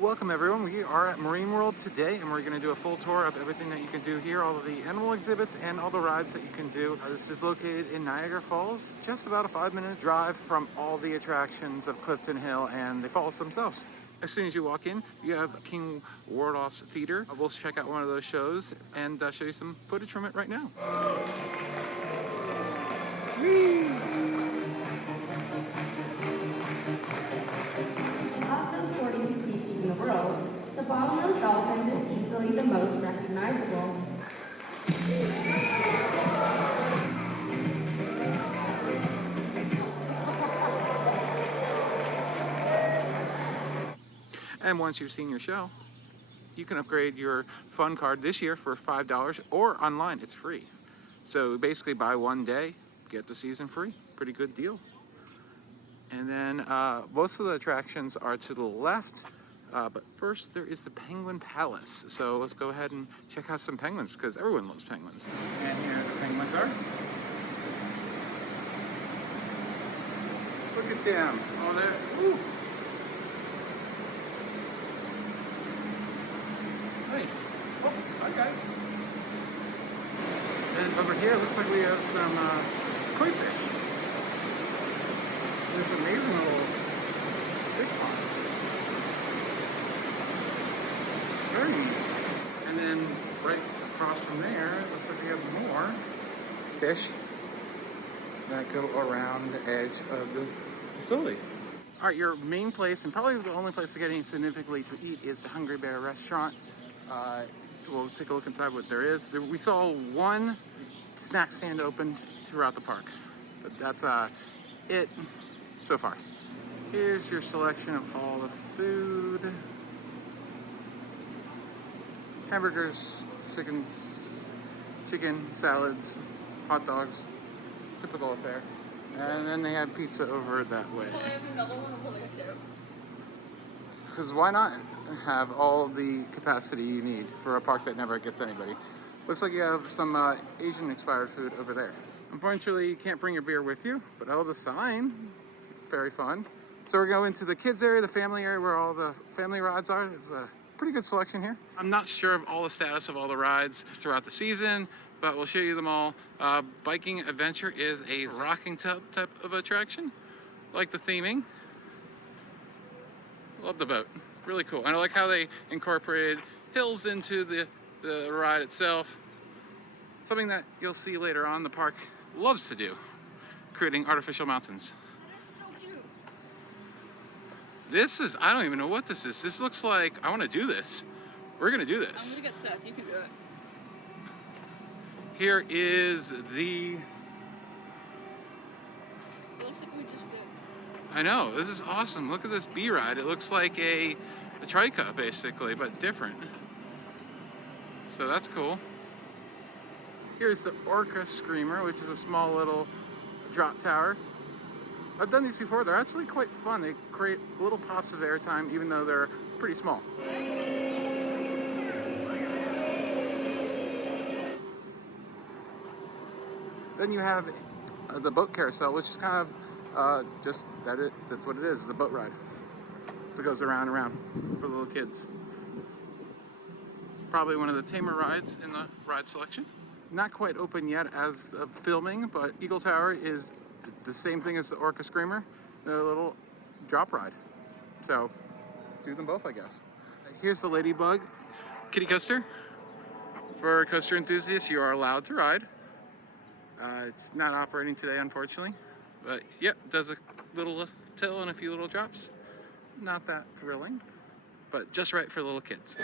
Welcome everyone, we are at Marine World today and we're going to do a full tour of everything that you can do here, all of the animal exhibits and all the rides that you can do. This is located in Niagara Falls, just about a 5-minute drive from all the attractions of Clifton Hill and the falls themselves. As soon as you walk in, you have King Wardolph's Theater. We'll check out one of those shows and show you some footage from it right now. Of those 42 species in the world, the bottlenose dolphins is easily the most recognizable. And once you've seen your show, you can upgrade your fun card this year for $5 or online, it's free. So basically buy one day, get the season free. Pretty good deal. And then most of the attractions are to the left, but first there is the Penguin Palace. So let's go ahead and check out some penguins because everyone loves penguins. And here the penguins are. Look at them. Oh, they're, ooh. Nice. Oh, okay. And over here, looks like we have some koi fish. This amazing little fish pond. Very neat. And then right across from there, it looks like we have more fish that go around the edge of the facility. All right, your main place, and probably the only place to get any significantly to eat, is the Hungry Bear restaurant. We'll take a look inside what there is. We saw one snack stand open throughout the park, but that's it so far. Here's your selection of all the food. Hamburgers, chicken, salads, hot dogs, typical affair. And then they have pizza over that way. I have another one of holding a too. Because why not have all the capacity you need for a park that never gets anybody? Looks like you have some Asian expired food over there. Unfortunately, you can't bring your beer with you, but I love the sign. Very fun. So we're going to the kids area, the family area, where all the family rides are. There's a pretty good selection here. I'm not sure of all the status of all the rides throughout the season, but we'll show you them all. Biking Adventure is a rocking type of attraction. Like the theming. Love the boat. Really cool. And I like how they incorporated hills into the ride itself. Something that you'll see later on the park loves to do. Creating artificial mountains. This is, I don't even know what this is. This looks like, I want to do this. We're going to do this. I'm going to get Seth. You can do it. Here is the... It looks like we just did. I know, this is awesome. Look at this bee ride. It looks like a trica, basically, but different. So that's cool. Here's the Orca Screamer, which is a small little drop tower. I've done these before. They're actually quite fun. They create little pops of airtime, even though they're pretty small. Then you have the boat carousel, which is kind of that's what it is, the boat ride. It goes around and around for little kids. Probably one of the tamer rides in the ride selection. Not quite open yet as of filming, but Eagle Tower is the same thing as the Orca Screamer, the little drop ride. So do them both, I guess. Here's the Ladybug Kiddie Coaster. For coaster enthusiasts, you are allowed to ride. It's not operating today, unfortunately, but yep, does a little tilt and a few little drops. Not that thrilling, but just right for little kids.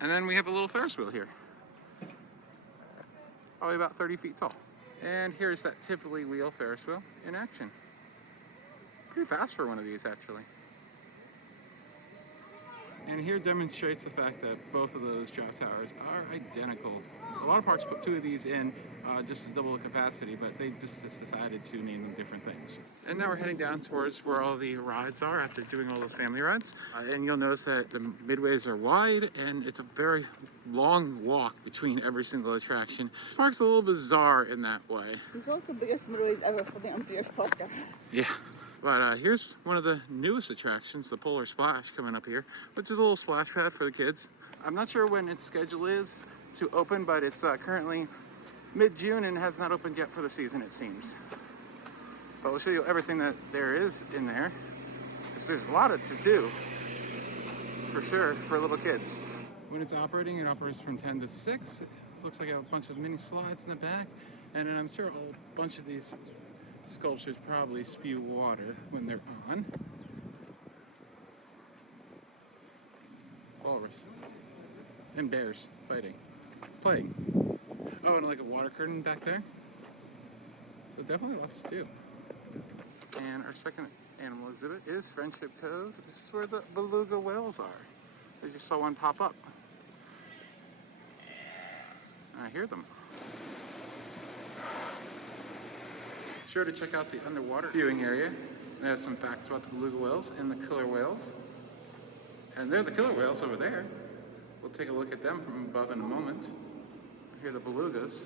And then we have a little Ferris wheel here. Probably about 30 feet tall. And here's that Tivoli wheel Ferris wheel in action. Pretty fast for one of these, actually. And here demonstrates the fact that both of those drop towers are identical. A lot of parks put two of these in just to double the capacity, but they just decided to name them different things. And now we're heading down towards where all the rides are after doing all those family rides. And you'll notice that the midways are wide and it's a very long walk between every single attraction. This park's a little bizarre in that way. It's like the biggest midways ever for the emptiest park. Yeah. But here's one of the newest attractions, the Polar Splash, coming up here, which is a little splash pad for the kids. I'm not sure when its schedule is to open, but it's currently mid-June and has not opened yet for the season, it seems. But we'll show you everything that there is in there, because there's a lot to do, for sure, for little kids. When it's operating, it operates from 10 to 6. It looks like a bunch of mini slides in the back, and then I'm sure a bunch of these sculptures probably spew water when they're on. Walrus. And bears fighting. Playing. Oh, and like a water curtain back there. So definitely lots to do. And our second animal exhibit is Friendship Cove. This is where the beluga whales are. I just saw one pop up. I hear them. Sure to check out the underwater viewing area. They have some facts about the beluga whales and the killer whales. And they're the killer whales over there. We'll take a look at them from above in a moment. Here are the belugas.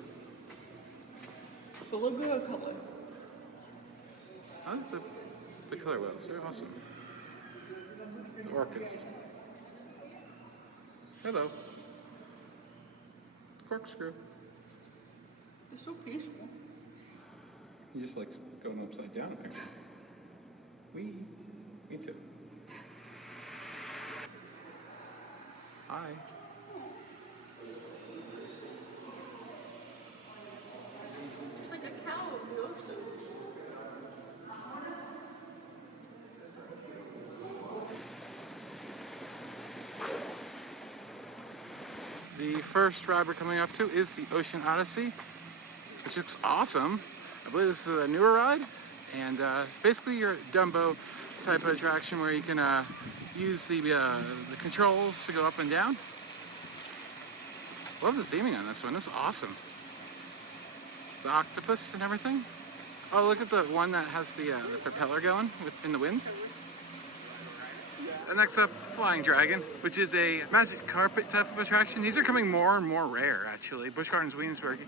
Beluga or color? I like the killer whales. They're awesome. The orcas. Hello. Corkscrew. They're so peaceful. He just likes going upside down apparently. Me too. Hi. It's like a cow of the ocean. The first ride we're coming up to is the Ocean Odyssey, which looks awesome. I believe this is a newer ride, and basically your Dumbo type of attraction where you can use the controls to go up and down. Love the theming on this one. This is awesome. The octopus and everything. Oh, look at the one that has the propeller going in the wind. And next up, Flying Dragon, which is a magic carpet type of attraction. These are coming more and more rare, actually. Busch Gardens Williamsburg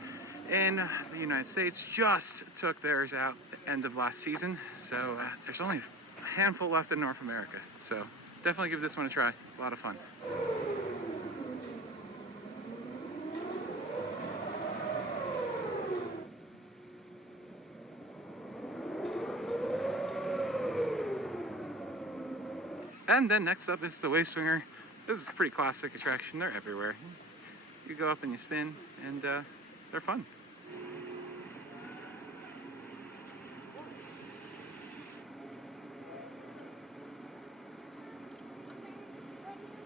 in the United States just took theirs out at the end of last season. So there's only a handful left in North America. So definitely give this one a try. A lot of fun. And then next up is the Wave Swinger. This is a pretty classic attraction. They're everywhere. You go up and you spin, and they're fun.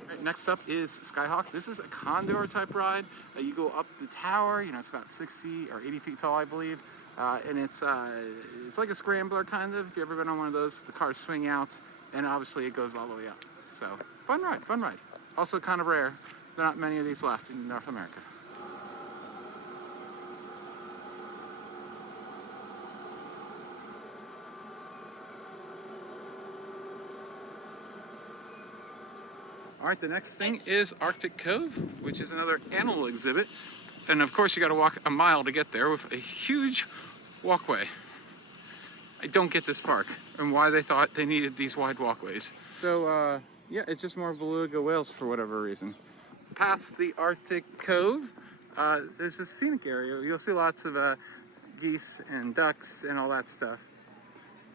Right, next up is Skyhawk. This is a condor type ride. You go up the tower. You know, it's about 60 or 80 feet tall, I believe. And it's like a scrambler kind of. If you've ever been on one of those, the cars swing out. And obviously it goes all the way up. So, fun ride, fun ride. Also kind of rare. There are not many of these left in North America. All right, the next thing is Arctic Cove, which is another animal exhibit. And of course you gotta walk a mile to get there with a huge walkway. I don't get this park and why they thought they needed these wide walkways. So yeah, it's just more beluga whales for whatever reason. Past the Arctic Cove, there's a scenic area. You'll see lots of geese and ducks and all that stuff,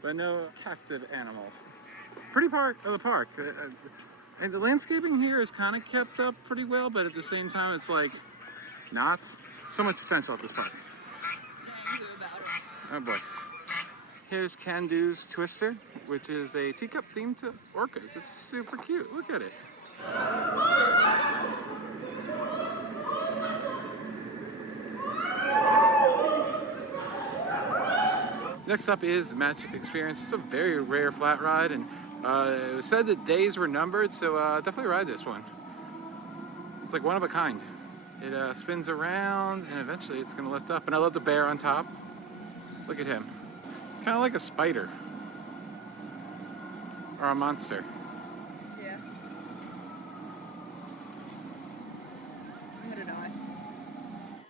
but no captive animals. Pretty part of the park. And the landscaping here is kind of kept up pretty well, but at the same time, it's like not. So much potential at this park. Oh boy. Here's Kona Dos Twister, which is a teacup theme to orcas. It's super cute. Look at it. Next up is Magic Experience. It's a very rare flat ride, and It was said that days were numbered, so definitely ride this one. It's like one of a kind. It spins around and eventually it's gonna lift up. And I love the bear on top. Look at him. Kind of like a spider. Or a monster. Yeah. I'm gonna die.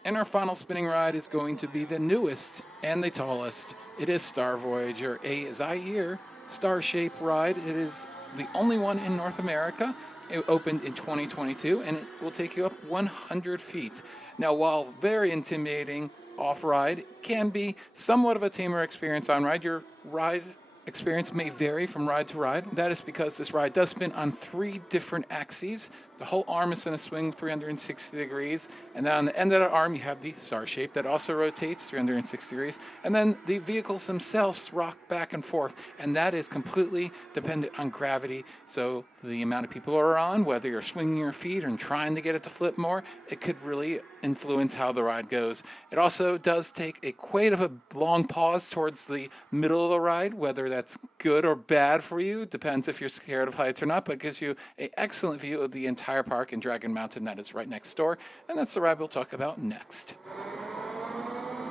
And our final spinning ride is going to be the newest and the tallest. It is Star Voyager, a Zaire star-shaped ride. It is the only one in North America. It opened in 2022 and it will take you up 100 feet. Now, while very intimidating off-ride, can be somewhat of a tamer experience on ride. Your ride experience may vary from ride to ride. That is because this ride does spin on 3 different axes. The whole arm is going to swing 360 degrees, and then on the end of the arm you have the star shape that also rotates 360 degrees, and then the vehicles themselves rock back and forth, and that is completely dependent on gravity. So the amount of people are on, whether you're swinging your feet and trying to get it to flip more, it could really influence how the ride goes. It also does take quite of a long pause towards the middle of the ride, whether that's good or bad for you, depends if you're scared of heights or not, but it gives you an excellent view of the entire park in Dragon Mountain that is right next door, and that's the ride we'll talk about next.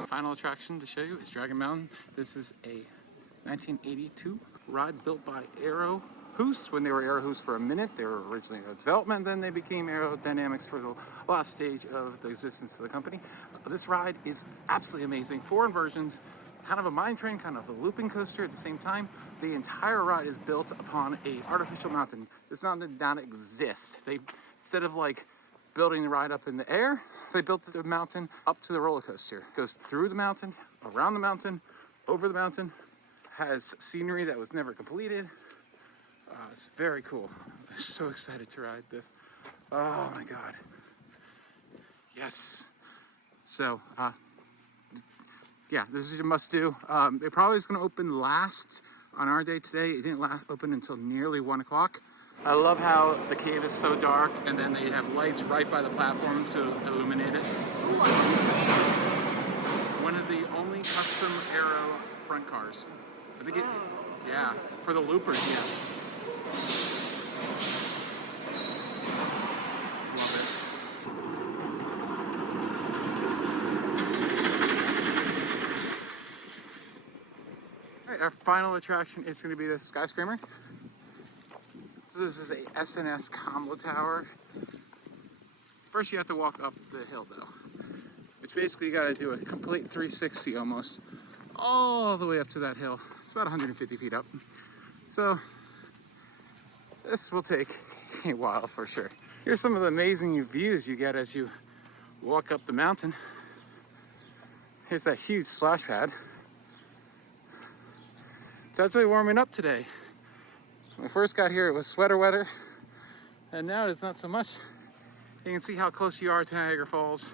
Final attraction to show you is Dragon Mountain. This is a 1982 ride built by Aero Hoos. When they were Aero Hoos for a minute, they were originally a development, then they became Aerodynamics for the last stage of the existence of the company. This ride is absolutely amazing. 4 inversions, kind of a mine train, kind of a looping coaster at the same time. The entire ride is built upon a artificial mountain. This mountain did not exist. They, instead of like building the ride up in the air, they built the mountain up to the roller coaster. It goes through the mountain, around the mountain, over the mountain, has scenery that was never completed. It's very cool. I'm so excited to ride this. Oh my God. Yes. So, yeah, this is a must do. It probably is going to open last on our day today. It didn't open until nearly 1 o'clock. I love how the cave is so dark and then they have lights right by the platform to illuminate it. One of the only custom Aero front cars. I think yeah, for the loopers, yes. Our final attraction is going to be the SkyScreamer. This is a SNS combo tower. First you have to walk up the hill though, which basically you got to do a complete 360 almost, all the way up to that hill. It's about 150 feet up. So this will take a while for sure. Here's some of the amazing views you get as you walk up the mountain. Here's that huge splash pad. It's actually warming up today. When I first got here, it was sweater weather, and now it's not so much. You can see how close you are to Niagara Falls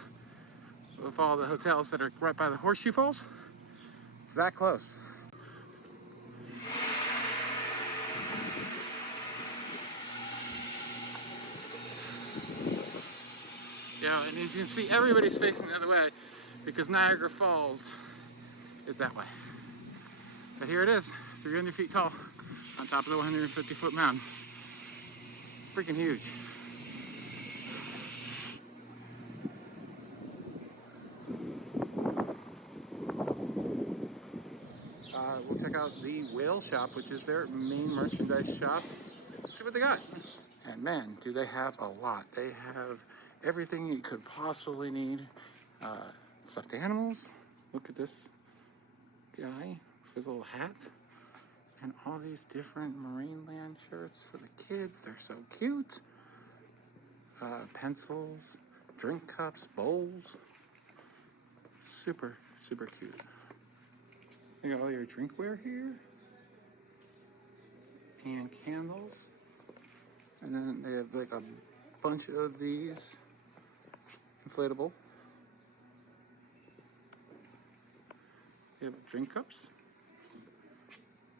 with all the hotels that are right by the Horseshoe Falls. It's that close. Yeah, and as you can see, everybody's facing the other way because Niagara Falls is that way. But here it is, 300 feet tall, on top of the 150-foot mountain. It's freaking huge. We'll check out the Whale Shop, which is their main merchandise shop. Let's see what they got. And man, do they have a lot. They have everything you could possibly need. Stuffed animals. Look at this guy with his little hat. And all these different Marineland shirts for the kids. They're so cute. Pencils, drink cups, bowls. Super, super cute. You got all your drinkware here. And candles. And then they have like a bunch of these inflatable. They have drink cups.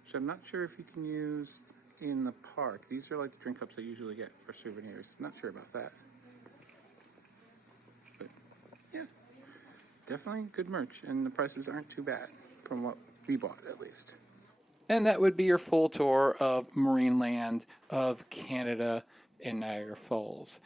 Which I'm not sure if you can use in the park. These are like the drink cups I usually get for souvenirs. I'm not sure about that. But yeah, definitely good merch. And the prices aren't too bad from what we bought at least. And that would be your full tour of Marineland, of Canada, and Niagara Falls.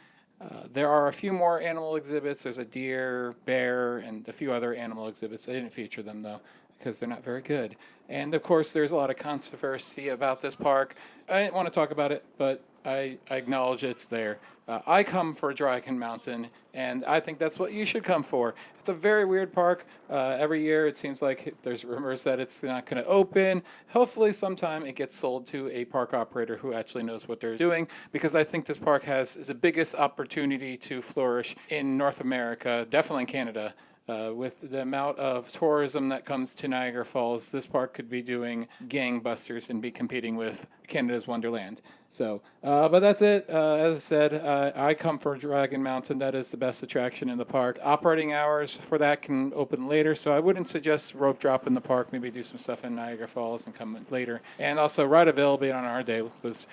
There are a few more animal exhibits. There's a deer, bear, and a few other animal exhibits. I didn't feature them though, because they're not very good. And of course, there's a lot of controversy about this park. I didn't want to talk about it, but I acknowledge it's there. I come for Dragon Mountain, and I think that's what you should come for. It's a very weird park. Every year it seems like there's rumors that it's not going to open. Hopefully sometime it gets sold to a park operator who actually knows what they're doing, because I think this park has the biggest opportunity to flourish in North America, definitely in Canada. With the amount of tourism that comes to Niagara Falls, this park could be doing gangbusters and be competing with Canada's Wonderland. So, but that's it. As I said, I come for Dragon Mountain. That is the best attraction in the park. Operating hours for that can open later, so I wouldn't suggest rope drop in the park. Maybe do some stuff in Niagara Falls and come later. And also, ride availability on our day was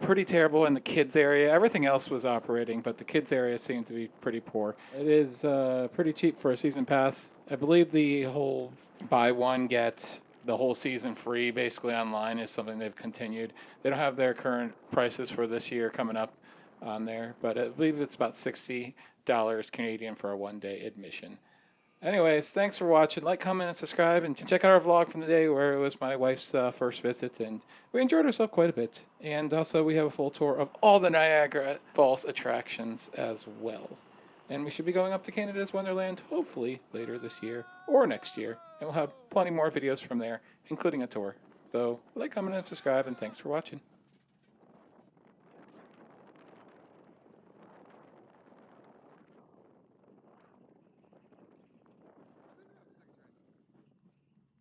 pretty terrible in the kids area. Everything else was operating, but the kids area seemed to be pretty poor. It is pretty cheap for a season pass. I believe the whole buy one get the whole season free basically online is something they've continued. They don't have their current prices for this year coming up on there, but I believe it's about $60 Canadian for a one-day admission. Anyways, thanks for watching. Like, comment, and subscribe, and check out our vlog from the day where it was my wife's first visit, and we enjoyed ourselves quite a bit. And also, we have a full tour of all the Niagara Falls attractions as well. And we should be going up to Canada's Wonderland, hopefully, later this year or next year. And we'll have plenty more videos from there, including a tour. So, like, comment, and subscribe, and thanks for watching.